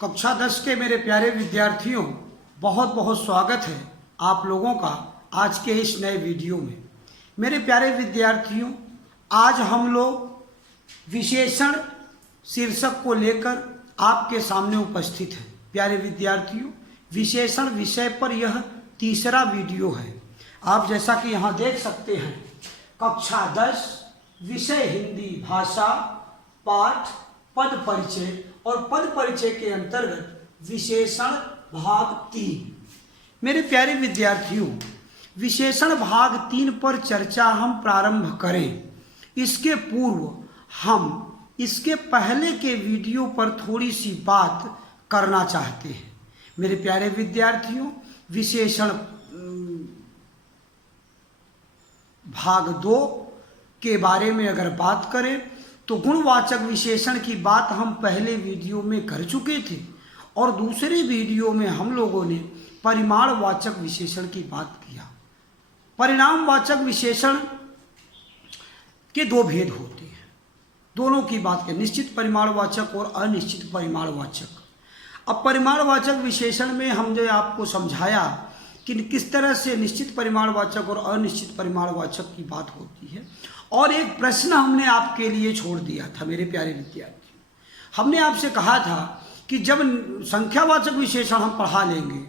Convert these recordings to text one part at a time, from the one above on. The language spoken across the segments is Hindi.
कक्षा 10 के मेरे प्यारे विद्यार्थियों, बहुत बहुत स्वागत है आप लोगों का आज के इस नए वीडियो में। मेरे प्यारे विद्यार्थियों, आज हम लोग विशेषण शीर्षक को लेकर आपके सामने उपस्थित हैं। प्यारे विद्यार्थियों, विशेषण विषय पर यह तीसरा वीडियो है। आप जैसा कि यहाँ देख सकते हैं, कक्षा 10 विषय हिंदी भाषा पाठ पद परिचय और पद परिचय के अंतर्गत विशेषण भाग 3। मेरे प्यारे विद्यार्थियों, विशेषण भाग 3 पर चर्चा हम प्रारंभ करें इसके पूर्व हम इसके पहले के वीडियो पर थोड़ी सी बात करना चाहते हैं। मेरे प्यारे विद्यार्थियों, विशेषण भाग 2 के बारे में अगर बात करें तो गुणवाचक विशेषण की बात हम पहले वीडियो में कर चुके थे और दूसरे वीडियो में हम लोगों ने परिमाणवाचक विशेषण की बात किया। परिणामवाचक विशेषण के दो भेद होते हैं, दोनों की बात करें, निश्चित परिमाणवाचक और अनिश्चित परिमाणवाचक। अब परिमाणवाचक विशेषण में हमने आपको समझाया कि किस तरह से निश्चित परिमाणवाचक और अनिश्चित परिमाणवाचक की बात होती है, और एक प्रश्न हमने आपके लिए छोड़ दिया था। मेरे प्यारे विद्यार्थी, हमने आपसे कहा था कि जब संख्यावाचक विशेषण हम पढ़ा लेंगे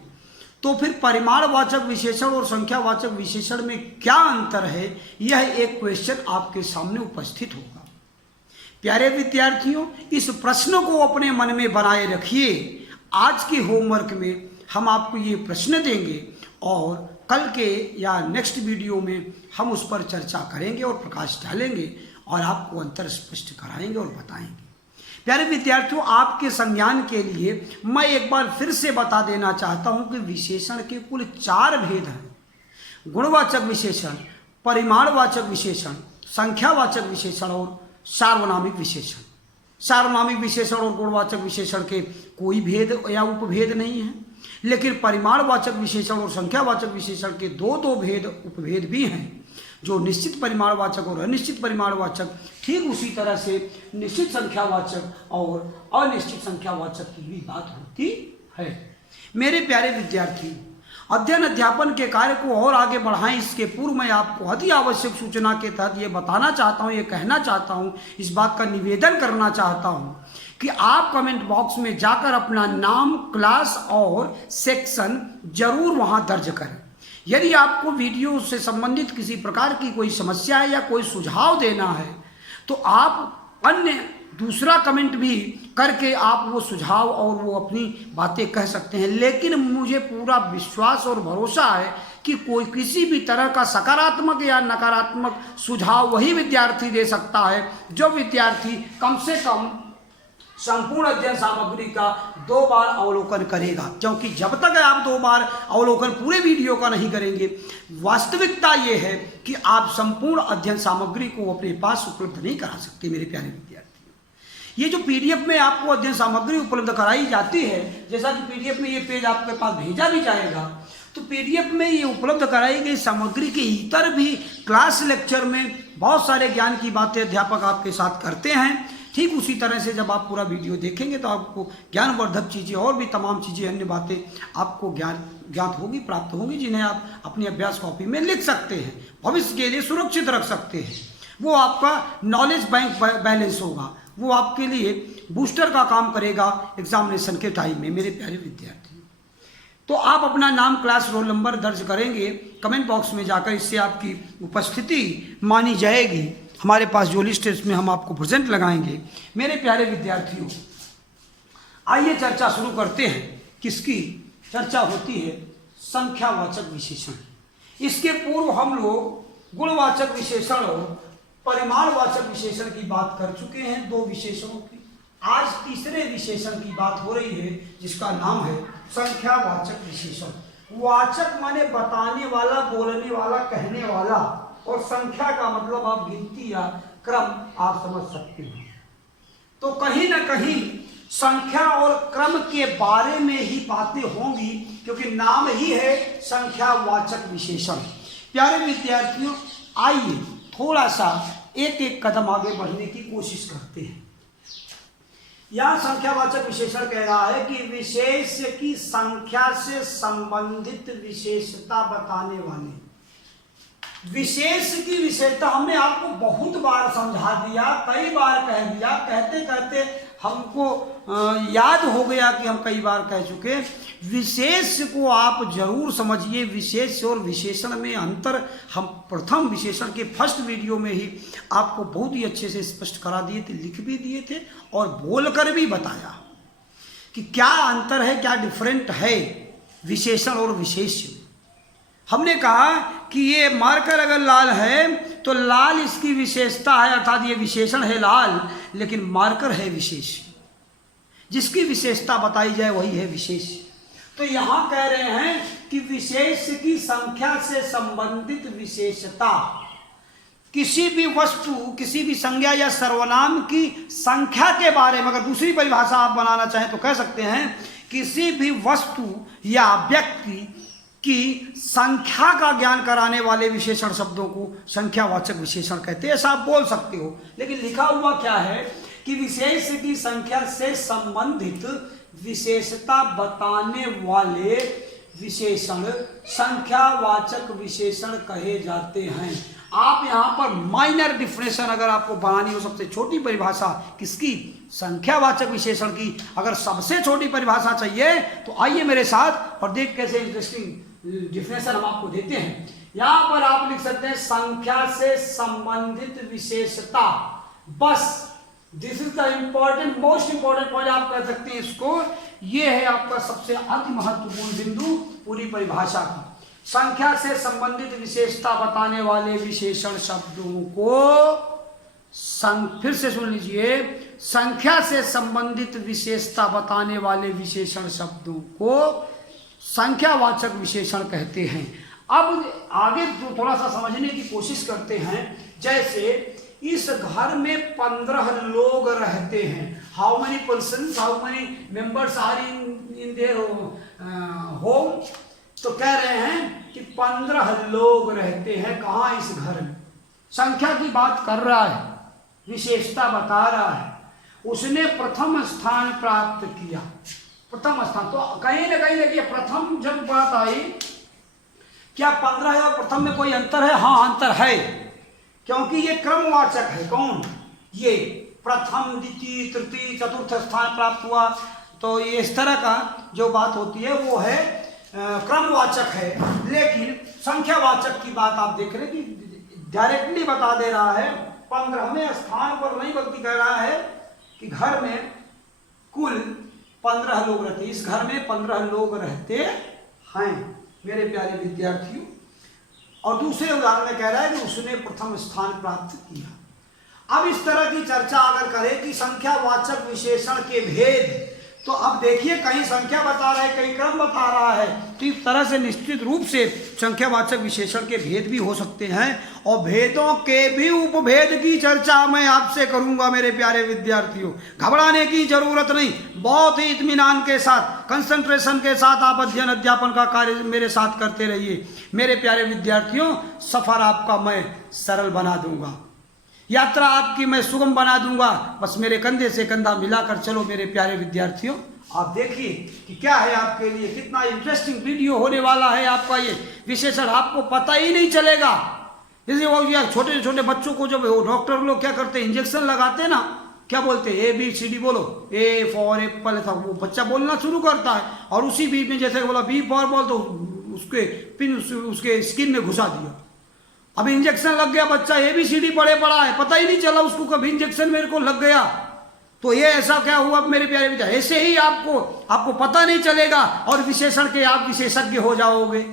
तो फिर परिमाणवाचक विशेषण और संख्यावाचक विशेषण में क्या अंतर है, यह एक क्वेश्चन आपके सामने उपस्थित होगा। प्यारे विद्यार्थियों, इस प्रश्न को अपने मन में बनाए रखिए। आज के होमवर्क में हम आपको ये प्रश्न देंगे और कल के या नेक्स्ट वीडियो में हम उस पर चर्चा करेंगे और प्रकाश डालेंगे और आपको अंतर स्पष्ट कराएंगे और बताएंगे। प्यारे विद्यार्थियों, आपके संज्ञान के लिए मैं एक बार फिर से बता देना चाहता हूं कि विशेषण के कुल 4 भेद हैं। गुणवाचक विशेषण, परिमाणवाचक विशेषण, संख्यावाचक विशेषण और सार्वनामिक विशेषण। सार्वनामिक विशेषण और गुणवाचक विशेषण के कोई भेद या उपभेद नहीं है, लेकिन परिमाणवाचक विशेषण और संख्यावाचक विशेषण के दो भेद उपभेद भी हैं, जो निश्चित परिमाणवाचक और अनिश्चित परिमाणवाचक। ठीक उसी तरह से निश्चित संख्यावाचक और अनिश्चित संख्यावाचक की भी बात होती है। मेरे प्यारे विद्यार्थी, अध्ययन अध्यापन के कार्य को और आगे बढ़ाएं इसके पूर्व मैं आपको अति आवश्यक सूचना के तहत ये बताना चाहता हूँ, ये कहना चाहता हूँ, इस बात का निवेदन करना चाहता हूँ कि आप कमेंट बॉक्स में जाकर अपना नाम, क्लास और सेक्शन जरूर वहां दर्ज करें। यदि आपको वीडियो से संबंधित किसी प्रकार की कोई समस्या है या कोई सुझाव देना है तो आप अन्य दूसरा कमेंट भी करके आप वो सुझाव और वो अपनी बातें कह सकते हैं। लेकिन मुझे पूरा विश्वास और भरोसा है कि कोई किसी भी तरह का सकारात्मक या नकारात्मक सुझाव वही विद्यार्थी दे सकता है जो विद्यार्थी कम से कम संपूर्ण अध्ययन सामग्री का 2 बार अवलोकन करेगा। क्योंकि जब तक आप 2 बार अवलोकन पूरे वीडियो का नहीं करेंगे, वास्तविकता ये है कि आप संपूर्ण अध्ययन सामग्री को अपने पास उपलब्ध नहीं करा सकते। मेरे प्यारे विद्यार्थियों, ये जो पीडीएफ में आपको अध्ययन सामग्री उपलब्ध कराई जाती है, जैसा कि पीडीएफ में ये पेज आपके पास भेजा भी जाएगा, तो पीडीएफ में ये उपलब्ध कराई गई सामग्री के इतर भी क्लास लेक्चर में बहुत सारे ज्ञान की बातें अध्यापक आपके साथ करते हैं। ठीक उसी तरह से जब आप पूरा वीडियो देखेंगे तो आपको ज्ञानवर्धक चीज़ें और भी तमाम चीज़ें, अन्य बातें आपको ज्ञात होगी, प्राप्त होंगी, जिन्हें आप अपनी अभ्यास कॉपी में लिख सकते हैं, भविष्य के लिए सुरक्षित रख सकते हैं। वो आपका नॉलेज बैंक बैलेंस होगा, वो आपके लिए बूस्टर का काम करेगा एग्जामिनेशन के टाइम में। मेरे प्यारे विद्यार्थी, तो आप अपना नाम, क्लास, रोल नंबर दर्ज करेंगे कमेंट बॉक्स में जाकर, इससे आपकी उपस्थिति मानी जाएगी। हमारे पास जो लिस्ट है इसमें हम आपको प्रेजेंट लगाएंगे। मेरे प्यारे विद्यार्थियों, आइए चर्चा शुरू करते हैं। किसकी चर्चा होती है? संख्यावाचक विशेषण। इसके पूर्व हम लोग गुणवाचक विशेषण और परिमाणवाचक विशेषण की बात कर चुके हैं, 2 विशेषणों की। आज तीसरे विशेषण की बात हो रही है जिसका नाम है संख्यावाचक विशेषण। वाचक माने बताने वाला, बोलने वाला, कहने वाला, और संख्या का मतलब आप गिनती या क्रम आप समझ सकते हैं। तो कहीं ना कहीं संख्या और क्रम के बारे में ही बातें होंगी, क्योंकि नाम ही है संख्यावाचक विशेषण। प्यारे विद्यार्थियों, आइए थोड़ा सा एक एक कदम आगे बढ़ने की कोशिश करते हैं। यह संख्यावाचक विशेषण कह रहा है कि विशेष की संख्या से संबंधित विशेषता बताने वाले। विशेष की विशेषता हमने आपको बहुत बार समझा दिया, कई बार कह दिया, कहते कहते हमको याद हो गया कि हम कई बार कह चुके। विशेष को आप जरूर समझिए। विशेष और विशेषण में अंतर हम प्रथम विशेषण के फर्स्ट वीडियो में ही आपको बहुत ही अच्छे से स्पष्ट करा दिए थे, लिख भी दिए थे और बोलकर भी बताया कि क्या अंतर है, क्या डिफरेंट है विशेषण और विशेष। हमने कहा कि ये मार्कर अगर लाल है तो लाल इसकी विशेषता है, अर्थात ये विशेषण है लाल, लेकिन मार्कर है विशेष। जिसकी विशेषता बताई जाए वही है विशेष। तो यहां कह रहे हैं कि विशेष की संख्या से संबंधित विशेषता, किसी भी वस्तु, किसी भी संज्ञा या सर्वनाम की संख्या के बारे में, अगर दूसरी परिभाषा आप बनाना चाहें तो कह सकते हैं किसी भी वस्तु या व्यक्ति की संख्या का ज्ञान कराने वाले विशेषण शब्दों को संख्यावाचक विशेषण कहते हैं। ऐसा आप बोल सकते हो, लेकिन लिखा हुआ क्या है कि विशेष की संख्या से संबंधित विशेषता बताने वाले विशेषण संख्यावाचक विशेषण कहे जाते हैं। आप यहां पर माइनर डिफरेंशन अगर आपको बनानी हो, सबसे छोटी परिभाषा किसकी, संख्यावाचक विशेषण की, अगर सबसे छोटी परिभाषा चाहिए तो आइए मेरे साथ और देख कैसे इंटरेस्टिंग डिफरेंशन हम आपको देते हैं। यहां पर आप लिख सकते हैं संख्या से संबंधित विशेषता। बस this is the important, most important point आप कह सकते हैं इसको। यह है आपका सबसे अति महत्वपूर्ण बिंदु पूरी परिभाषा की। संख्या से संबंधित विशेषता बताने वाले विशेषण शब्दों को फिर से सुन लीजिए, संख्या से संबंधित विशेषता बताने वाले विशेषण शब्दों को संख्यावाचक विशेषण कहते हैं। अब आगे थोड़ा सा समझने की कोशिश करते हैं। जैसे इस घर में 15 लोग रहते हैं। How many person, how many members are in their home. तो कह रहे हैं कि 15 लोग रहते हैं। कहाँ, इस घर में। संख्या की बात कर रहा है, विशेषता बता रहा है। उसने प्रथम स्थान प्राप्त किया। प्रथम स्थान, तो कहीं ना कहीं देखिए प्रथम जब बात आई, क्या 15 और प्रथम में कोई अंतर है? हाँ, अंतर है, क्योंकि ये क्रमवाचक है। कौन? ये प्रथम, द्वितीय, तृतीय, चतुर्थ स्थान प्राप्त हुआ। तो ये इस तरह का जो बात होती है वो है क्रमवाचक है। लेकिन संख्यावाचक की बात आप देख रहे हैं कि डायरेक्टली बता दे रहा है, 15वें स्थान पर नहीं, बल्कि कह रहा है कि घर में कुल 15 लोग रहते। इस घर में 15 लोग रहते हैं मेरे प्यारे विद्यार्थियों। और दूसरे उदाहरण में कह रहा है कि उसने प्रथम स्थान प्राप्त किया। अब इस तरह की चर्चा अगर करें कि संख्यावाचक विशेषण के भेद, तो अब देखिए कहीं संख्या बता रहा है, कहीं क्रम बता रहा है। तो इस तरह से निश्चित रूप से संख्यावाचक विशेषण के भेद भी हो सकते हैं और भेदों के भी उपभेद की चर्चा मैं आपसे करूंगा मेरे प्यारे विद्यार्थियों। घबराने की जरूरत नहीं, बहुत ही इत्मीनान के साथ, कंसंट्रेशन के साथ आप अध्ययन अध्यापन का कार्य मेरे साथ करते रहिए मेरे प्यारे विद्यार्थियों। सफर आपका मैं सरल बना दूंगा, यात्रा आपकी मैं सुगम बना दूंगा। बस मेरे कंधे से कंधा मिलाकर चलो मेरे प्यारे विद्यार्थियों। आप देखिए कि क्या है आपके लिए, कितना इंटरेस्टिंग वीडियो होने वाला है आपका। ये विशेषण आपको पता ही नहीं चलेगा। जैसे वो छोटे छोटे बच्चों को जब डॉक्टर लोग क्या करते हैं, इंजेक्शन लगाते हैं ना, क्या बोलते हैं, ABCD बोलो, A फॉर एप्पल, था वो बच्चा बोलना शुरू करता है और उसी बीच में जैसे बोला B फॉर बॉल, तो उसके पिन उसके स्किन में घुसा दिया। अब इंजेक्शन लग गया, बच्चा ABCD पढ़े पड़ा है, पता ही नहीं चला उसको कभी इंजेक्शन मेरे को लग गया। तो ये ऐसा क्या हुआ मेरे प्यारे विद्यार्थी, ऐसे ही आपको पता नहीं चलेगा और विशेषण के आप विशेषज्ञ हो जाओगे।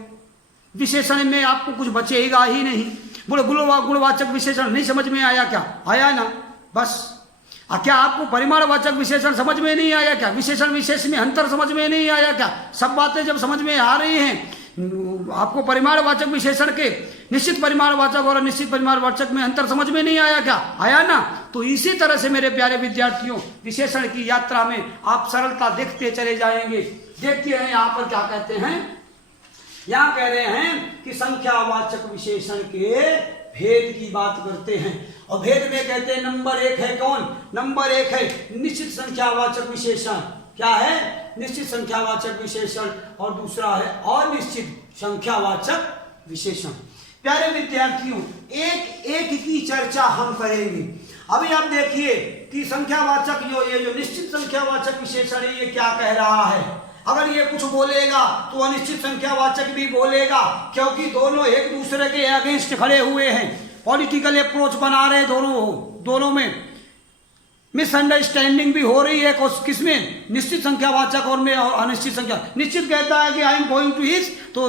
विशेषण में आपको कुछ बचेगा ही नहीं। बोले गुणवाचक विशेषण नहीं समझ में आया क्या? आया ना, बस। क्या आपको परिमाणवाचक विशेषण समझ में नहीं आया क्या? विशेषण विशेष में अंतर समझ में नहीं आया क्या? सब बातें जब समझ में आ रही हैं, आपको परिमाणवाचक विशेषण के निश्चित परिमाणवाचक और अनिश्चित परिमाणवाचक में अंतर समझ में नहीं आया क्या? आया ना। तो इसी तरह से मेरे प्यारे विद्यार्थियों, विशेषण की यात्रा में आप सरलता देखते चले जाएंगे। देखते हैं यहाँ पर क्या कहते हैं। यहाँ कह रहे हैं कि संख्यावाचक विशेषण के भेद की बात करते हैं। और भेद में कहते हैं नंबर 1 है कौन? नंबर 1 है निश्चित संख्यावाचक विशेषण। क्या है? निश्चित संख्यावाचक विशेषण। और दूसरा है अनिश्चित संख्यावाचक विशेषण। प्यारे विद्यार्थियों, एक एक की चर्चा हम करेंगे। अभी आप देखिए कि संख्यावाचक ये जो निश्चित संख्यावाचक विशेषण है, ये क्या कह रहा है। अगर ये कुछ बोलेगा तो अनिश्चित संख्यावाचक भी बोलेगा, क्योंकि दोनों एक दूसरे के अगेंस्ट खड़े हुए हैं, पॉलिटिकल अप्रोच बना रहे दोनों में मिसअंडरस्टैंडिंग भी हो रही है। किसमें? निश्चित संख्यावाचक और में अनिश्चित संख्या। निश्चित कहता है कि I am going to east, तो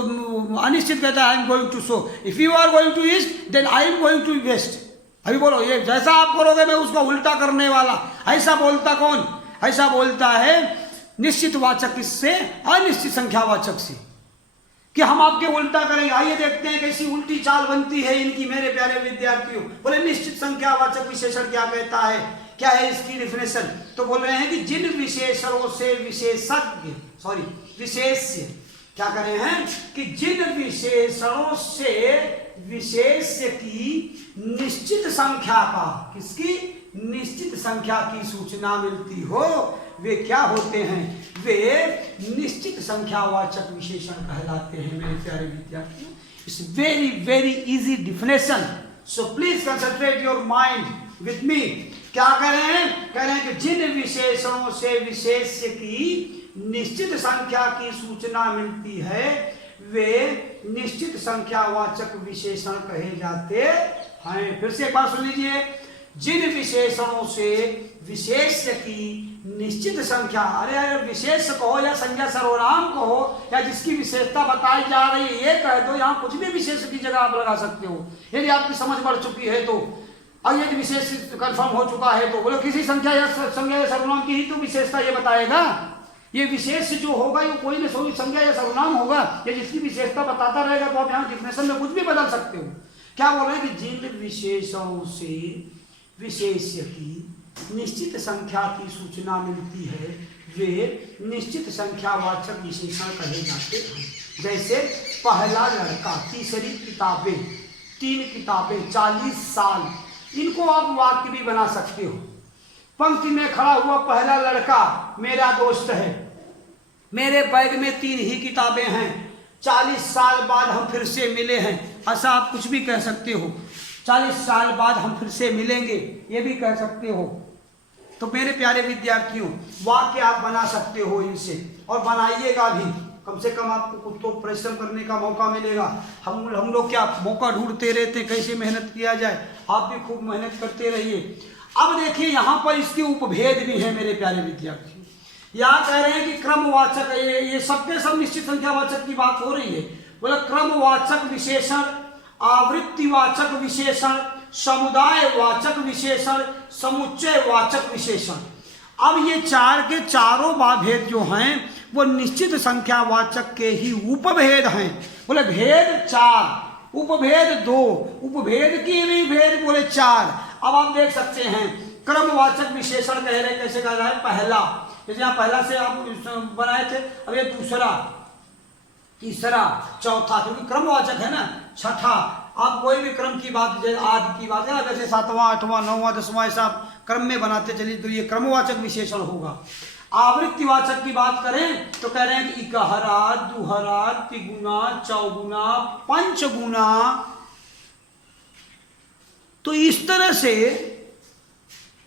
अनिश्चित कहता है I am going to so. If you are going to east then I am going to west. अभी बोलो, ये जैसा आप करोगे मैं उसका उल्टा करने वाला। ऐसा बोलता कौन? ऐसा बोलता है निश्चित वाचक किससे? अनिश्चित संख्यावाचक से, कि हम आपके उल्टा करेंगे। आइए देखते हैं कैसी उल्टी चाल बनती है इनकी मेरे प्यारे विद्यार्थियों। बोले निश्चित संख्यावाचक विशेषण क्या कहता है, क्या है इसकी डिफिनेशन? तो बोल रहे हैं कि जिन विशेषणों से विशेष्य क्या कर रहे हैं कि जिन विशेषणों से विशेष्य की निश्चित संख्या का, किसकी? निश्चित संख्या की सूचना मिलती हो, वे क्या होते हैं? वे निश्चित संख्यावाचक विशेषण कहलाते हैं मेरे प्यारे विद्यार्थियों। It's very very easy definition, so please concentrate your mind with me. क्या कह रहे हैं? कह रहे हैं कि जिन विशेषणों से विशेष्य की निश्चित संख्या की सूचना मिलती है, वे निश्चित संख्यावाचक विशेषण कहे जाते हैं। फिर से एक बार सुन लीजिए, जिन विशेषणों से विशेष्य की निश्चित संख्या, अरे विशेष कहो या संज्ञा सर्वनाम कहो या जिसकी विशेषता बताई जा रही है ये कह दो, यहाँ कुछ भी विशेष की जगह आप लगा सकते हो यदि आपकी समझ बढ़ चुकी है तो। और यदि विशेष कंफर्म हो चुका है तो बोलो किसी संख्या या सर्वनाम की ही तो विशेषता ये बताएगा। ये विशेष जो होगा ये कोई ना कोई संज्ञा या सर्वनाम होगा, या जिसकी विशेषता बताता रहेगा। तो आप यहाँ डिफिनेशन में कुछ भी बदल सकते हो। क्या बोल रहे हैं कि जिन विशेषणों से विशेष्य की निश्चित संख्या की सूचना मिलती है, वे निश्चित संख्यावाचक विशेषण कहे जाते हैं। जैसे पहला लड़का, तीसरी किताबें, 3 किताबें, 40 साल, इनको आप वाक्य भी बना सकते हो। पंक्ति में खड़ा हुआ पहला लड़का मेरा दोस्त है, मेरे बैग में 3 ही किताबें हैं, 40 साल बाद हम फिर से मिले हैं, ऐसा आप कुछ भी कह सकते हो। 40 साल बाद हम फिर से मिलेंगे, ये भी कह सकते हो। तो मेरे प्यारे विद्यार्थियों, वाक्य आप बना सकते हो इनसे, और बनाइएगा भी। कम से कम आपको कुछ तो परिश्रम करने का मौका मिलेगा। हम लोग क्या मौका ढूंढते रहते हैं कैसे मेहनत किया जाए, आप भी खूब मेहनत करते रहिए। अब देखिए यहाँ पर इसके उपभेद भी हैं मेरे प्यारे विद्यार्थियों। यहाँ कह रहे हैं कि क्रमवाचक, ये सबके सब निश्चित संख्यावाचक की बात हो रही है। बोला क्रमवाचक विशेषण, आवृत्तिवाचक विशेषण, समुदायवाचक विशेषण, समुच्चयवाचक विशेषण। अब ये चार के चारों भेद जो हैं वो निश्चित संख्यावाचक के ही उपभेद हैं। बोले भेद 4, उपभेद 2, उपभेद की भी भेद बोले 4। अब आप देख सकते हैं क्रमवाचक विशेषण कह रहे, कैसे कह रहा है? पहला, जैसे यहाँ पहला से आप बनाए थे, अब ये दूसरा, तीसरा, चौथा, क्योंकि क्रमवाचक है ना। छठा, आप कोई भी क्रम की बात, जैसे आदि की बात है ना, जैसे 7वां, 8वां, 9वां, 10वां, ऐसा आप क्रम में बनाते चलिए तो ये क्रमवाचक विशेषण होगा। आवृत्तिवाचक की बात करें तो कह रहे हैं कि इकहरा, दुहरा, तिगुना, चौगुना, पंचगुना। तो इस तरह से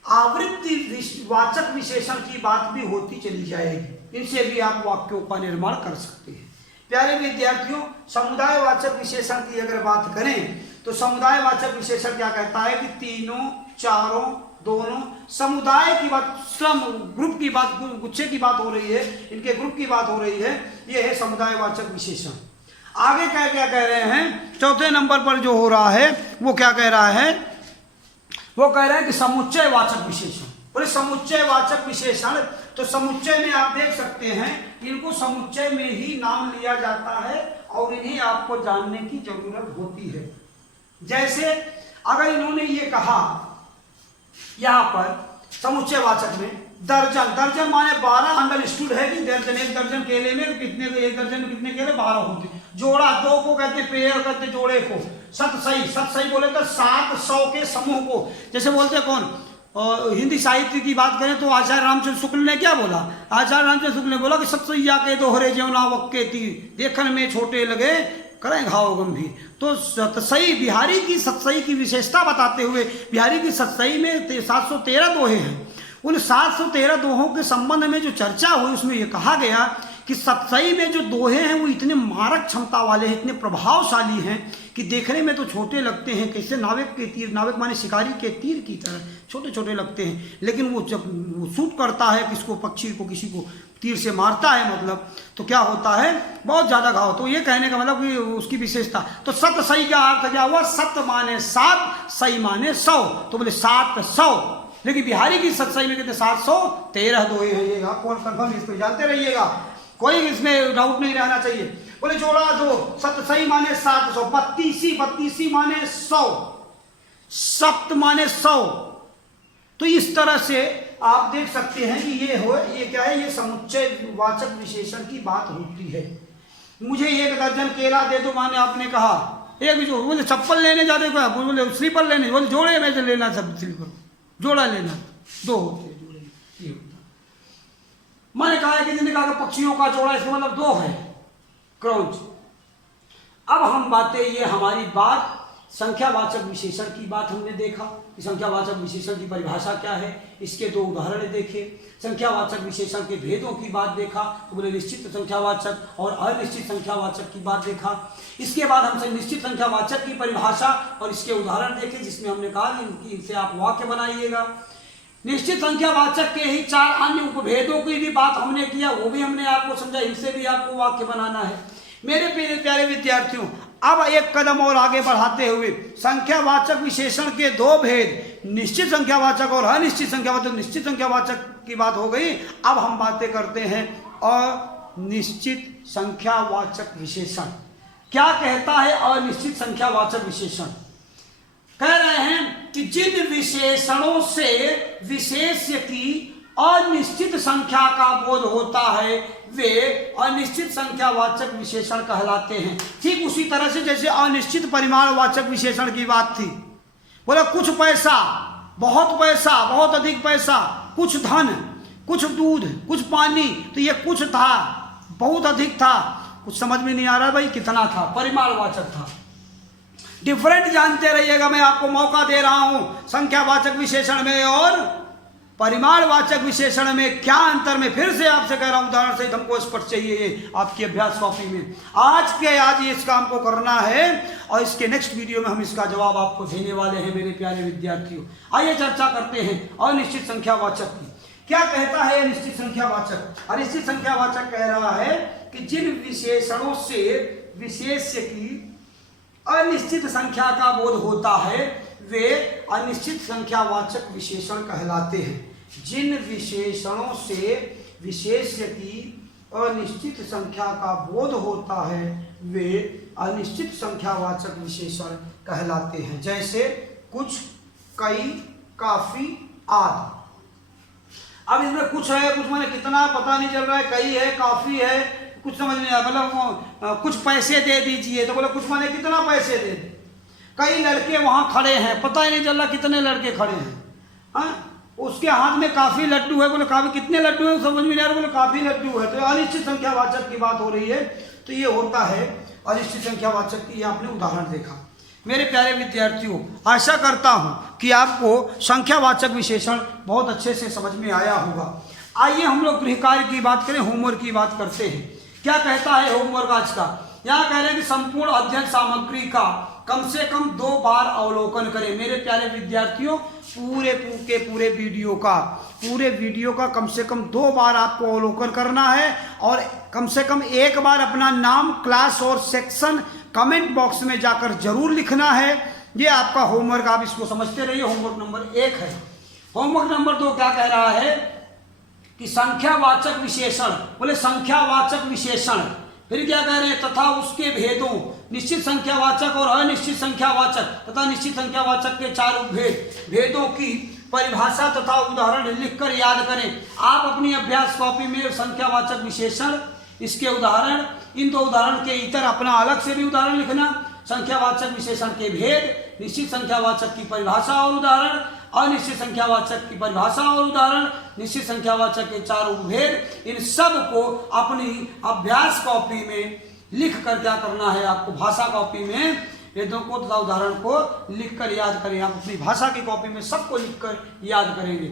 आवृत्तिवाचक विशेषण की बात भी होती चली जाएगी। इनसे भी आप वाक्यों का निर्माण कर सकते हैं। प्यारे विद्यार्थियों, समुदायवाचक विशेषण की अगर बात करें तो समुदायवाचक विशेषण क्या कहता है कि तीनों, चारों, दोनों, समुदाय की बात, श्रम ग्रुप की बात, गुच्छे की बात हो रही है, इनके ग्रुप की बात हो रही है, ये है समुदायवाचक विशेषण। आगे क्या कह रहे हैं? चौथे नंबर पर जो हो रहा है वो क्या कह रहा है? वो कह रहे हैं कि समुच्चयवाचक विशेषण। बोले समुच्चयवाचक विशेषण, तो समुच्चय में आप देख सकते हैं इनको समुच्चय में ही नाम लिया जाता है और इन्हें आपको जानने की जरूरत होती है। जैसे अगर इन्होंने ये कहा यहाँ पर समुच्चयवाचक में दर्जन, दर्जन माने 12 अंडरस्टूड है कि दर्जन, एक दर्जन केले में कितने, एक दर्जन में कितने केले 12 होते। जोड़ा, 2 को कहते पेड़, कहते जोड़े को। सतसई, सतसई बोले तो 700 के समूह को। जैसे बोलते कौन, हिंदी साहित्य की बात करें तो आचार्य रामचंद्र शुक्ल ने क्या बोला, आचार्य रामचंद्र शुक्ल ने बोला कि सतसैया के दोहरे ज्योना वक्के तीर, देखन में छोटे लगे करें घाव गंभीर। तो सतसई, बिहारी की सतसई की विशेषता बताते हुए, बिहारी की सतसई में 713 दोहे हैं। उन 713 दोहों के संबंध में जो चर्चा हुई उसमें ये कहा गया कि सतसई में जो दोहे हैं वो इतने मारक क्षमता वाले हैं, इतने प्रभावशाली हैं कि देखने में तो छोटे लगते हैं, कैसे नाविक के तीर, नाविक माने शिकारी के तीर की तरह छोटे छोटे लगते हैं, लेकिन वो जब वो शूट करता है किसको, पक्षी को, किसी को तीर से मारता है मतलब, तो क्या होता है, बहुत ज़्यादा घाव। तो ये कहने का मतलब कि उसकी विशेषता। तो सतसई का अर्थ क्या हुआ, सत माने 7, सई माने 100, तो बोले 700। लेकिन बिहारी की सतसई में कहते 713 दोहे हैं। ये आप कंफर्म इसको जानते रहिएगा, कोई इसमें डाउट नहीं रहना चाहिए। बोले जोड़ा 2, सतसई माने 700, बत्तीसी, बत्तीसी माने 100, सप्त माने 100। तो इस तरह से आप देख सकते हैं कि ये क्या है, ये समुच्चय वाचक विशेषण की बात होती है। मुझे 1 दर्जन केला दे दो, माने आपने कहा, एक जो बोले चप्पल लेने जाते को, बोले स्लीपर लेने, बोले जोड़े में से लेना, सब स्लीपर जोड़ा लेना, 2 होते हैं जोड़े, ये होता है। मैंने कहा है कि जिन्होंने कहा कि पक्षियों का जोड़ा, इसका मतलब 2 है, क्रौच। अब हम बातें, ये हमारी बात संख्यावाचक विशेषण की बात हमने देखा कि संख्यावाचक विशेषण की परिभाषा क्या है, इसके 2 उदाहरण देखे। संख्यावाचक विशेषण के भेदों की बात देखा, तो बोले निश्चित संख्यावाचक और अनिश्चित संख्यावाचक की बात देखा। इसके बाद हमसे निश्चित संख्यावाचक की परिभाषा और इसके उदाहरण देखे, जिसमें हमने कहा कि इनसे आप वाक्य बनाइएगा। निश्चित संख्यावाचक के ही 4 अन्य उपभेदों की भी बात हमने किया, वो भी हमने आपको समझा, इनसे भी आपको वाक्य बनाना है। मेरे प्यारे विद्यार्थियों, अब एक कदम और आगे बढ़ाते हुए संख्यावाचक विशेषण के 2 भेद, निश्चित संख्यावाचक और अनिश्चित संख्यावाचक, निश्चित संख्यावाचक की बात हो गई। अब हम बातें करते हैं अनिश्चित संख्यावाचक विशेषण। क्या कहता है अनिश्चित संख्यावाचक विशेषण? कह रहे हैं कि जिन विशेषणों से विशेष्य की अनिश्चित संख्या का बोध होता है वे अनिश्चित संख्यावाचक विशेषण कहलाते हैं। ठीक उसी तरह से जैसे अनिश्चित परिमाणवाचक विशेषण की बात थी, बोला कुछ पैसा, बहुत अधिक पैसा, कुछ धन, कुछ दूध, कुछ पानी, तो ये कुछ था, बहुत अधिक था, कुछ समझ में नहीं आ रहा भाई कितना था, परिमाणवाचक था। डिफरेंट जानते रहिएगा, मैं आपको मौका दे रहा हूं संख्यावाचक विशेषण में और परिमाणवाचक विशेषण में क्या अंतर, में फिर से आपसे कह रहा हूं, उदाहरण से हमको स्पष्ट चाहिए ये आपकी अभ्यास कॉपी में। आज ये इस काम को करना है और इसके नेक्स्ट वीडियो में हम इसका जवाब आपको देने वाले हैं मेरे प्यारे विद्यार्थियों। आइए चर्चा करते हैं अनिश्चित संख्यावाचक की। क्या कहता है अनिश्चित संख्यावाचक? अनिश्चित संख्यावाचक कह रहा है कि जिन विशेषणों से विशेष्य की अनिश्चित संख्या का बोध होता है वे अनिश्चित संख्यावाचक विशेषण कहलाते हैं। जिन विशेषणों से विशेष्य की अनिश्चित संख्या का बोध होता है वे अनिश्चित संख्यावाचक विशेषण कहलाते हैं। जैसे कुछ, कई, काफी आदि। अब इसमें कुछ है, कुछ माने कितना पता नहीं चल रहा है, कई है, काफी है, कुछ समझ नहीं आया, मतलब कुछ पैसे दे दीजिए, तो बोले कुछ माने कितना पैसे दे दे। कई लड़के वहां खड़े हैं, पता ही नहीं चल रहा कितने लड़के खड़े हैं। हाँ, उसके हाथ में काफी लड्डू है, बोले काफी कितने लड्डू है समझ में नहीं आ रहा, बोले काफी लड्डू है। तो अनिश्चित संख्यावाचक की बात हो रही है, तो ये होता है अनिश्चित संख्यावाचक की। आपने उदाहरण देखा। मेरे प्यारे विद्यार्थियों, आशा करता हूं कि आपको संख्यावाचक विशेषण बहुत अच्छे से समझ में आया होगा। आइए हम लोग गृह कार्य की बात करें, होमवर्क की बात करते हैं। क्या कहता है होमवर्क आज का? यहाँ कह रहे हैं कि संपूर्ण अध्ययन सामग्री का कम से कम 2 बार अवलोकन करें। मेरे प्यारे विद्यार्थियों, पूरे वीडियो का कम से कम 2 बार आपको अवलोकन करना है और कम से कम 1 बार अपना नाम, क्लास और सेक्शन कमेंट बॉक्स में जाकर जरूर लिखना है। ये आपका होमवर्क, आप इसको समझते रहिए। होमवर्क नंबर 1 है। होमवर्क नंबर 2 क्या कह रहा है कि संख्यावाचक विशेषण, बोले संख्यावाचक विशेषण, फिर क्या कह रहे हैं, तथा उसके भेदों, निश्चित संख्यावाचक और अनिश्चित संख्यावाचक तथा निश्चित संख्यावाचक के 4 उपभेद, भेदों की परिभाषा तथा उदाहरण लिखकर याद करें। आप अपनी अभ्यास कॉपी में संख्यावाचक विशेषण, इसके उदाहरण, इन दो उदाहरण के इतर अपना अलग से भी उदाहरण लिखना, संख्यावाचक विशेषण के भेद, निश्चित संख्यावाचक की परिभाषा और उदाहरण, अनिश्चित संख्यावाचक की परिभाषा और उदाहरण, निश्चित संख्यावाचक के चारों भेद, इन सब को अपनी अभ्यास कॉपी में लिख कर क्या करना है आपको, भाषा कॉपी में वेदों को तथा उदाहरण को लिखकर याद करें। आप अपनी भाषा की कॉपी में सबको लिखकर याद करेंगे।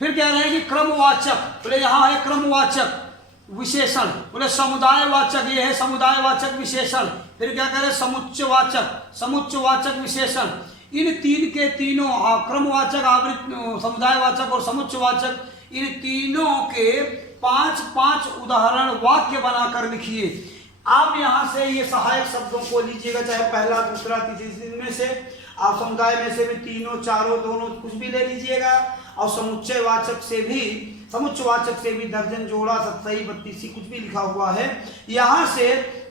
फिर कह रहे हैं कि क्रमवाचक, बोले यहाँ है क्रमवाचक विशेषण, बोले समुदायवाचक, ये है समुदायवाचक विशेषण। फिर क्या कह रहे हैं समुच्चयवाचक, समुच्चयवाचक विशेषण। इन तीन के तीनों क्रमवाचक, आवृत्त, समुदायवाचक और समुच्चयवाचक, इन तीनों के 5-5 उदाहरण वाक्य बनाकर लिखिए। आप यहाँ से ये सहायक शब्दों को लीजिएगा, चाहे पहला, दूसरा, तीसरी में से, आप समुदाय में से भी तीनों, चारों, दोनों कुछ भी ले लीजिएगा, और समुच्चयवाचक से भी दर्जन, जोड़ा, 27, 32 कुछ भी लिखा हुआ है। यहाँ से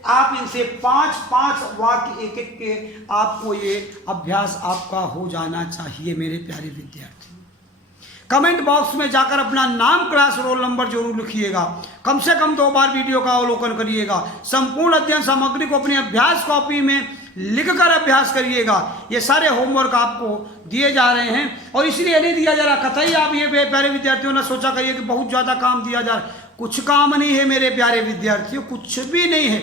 आप इनसे 5-5 वाक्य एक एक के आपको ये अभ्यास आपका हो जाना चाहिए मेरे प्यारे विद्यार्थी। कमेंट बॉक्स में जाकर अपना नाम, क्लास, रोल नंबर जरूर लिखिएगा। कम से कम 2 बार वीडियो का अवलोकन करिएगा। संपूर्ण अध्ययन सामग्री को अपनी अभ्यास कॉपी में लिखकर अभ्यास करिएगा। ये सारे होमवर्क आपको दिए जा रहे हैं, और इसलिए नहीं दिया जा रहा कतई आप ये प्यारे विद्यार्थियों ने सोचा करिए कि बहुत ज़्यादा काम दिया जा रहा है। कुछ काम नहीं है मेरे प्यारे विद्यार्थियों, कुछ भी नहीं है।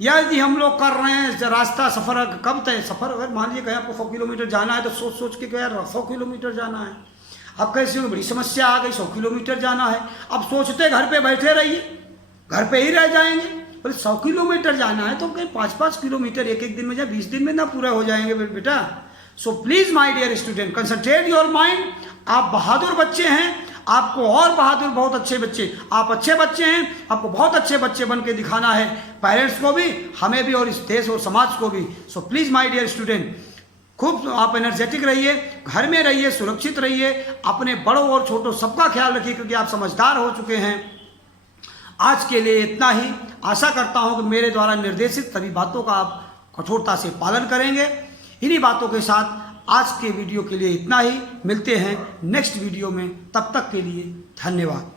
यदि हम लोग कर रहे हैं रास्ता, सफ़र कब तय, सफ़र अगर मान लीजिए कहीं आपको 100 किलोमीटर जाना है तो सोच सोच के क्या 100 किलोमीटर जाना है। अब कैसे बड़ी समस्या आ गई, 100 किलोमीटर जाना है। अब सोचते घर पे बैठे रहिए, घर पे ही रह जाएंगे। बोले 100 किलोमीटर जाना है तो कहीं 5-5 किलोमीटर एक दिन में या 20 दिन में ना पूरा हो जाएंगे बेटा। So please my dear student, concentrate your mind. आप बहादुर बच्चे हैं, आपको और बहादुर, बहुत अच्छे बच्चे, आप अच्छे बच्चे हैं, आपको बहुत अच्छे बच्चे बन के दिखाना है, पेरेंट्स को भी, हमें भी, और इस देश और समाज को भी। So please my dear student, खूब आप एनर्जेटिक रहिए, घर में रहिए, सुरक्षित रहिए, अपने बड़ों और छोटों सबका ख्याल रखिए, क्योंकि आप समझदार हो चुके हैं। आज के लिए इतना ही। आशा करता हूं कि मेरे द्वारा निर्देशित सभी बातों का आप कठोरता से पालन करेंगे। इन्हीं बातों के साथ आज के वीडियो के लिए इतना ही। मिलते हैं नेक्स्ट वीडियो में, तब तक के लिए धन्यवाद।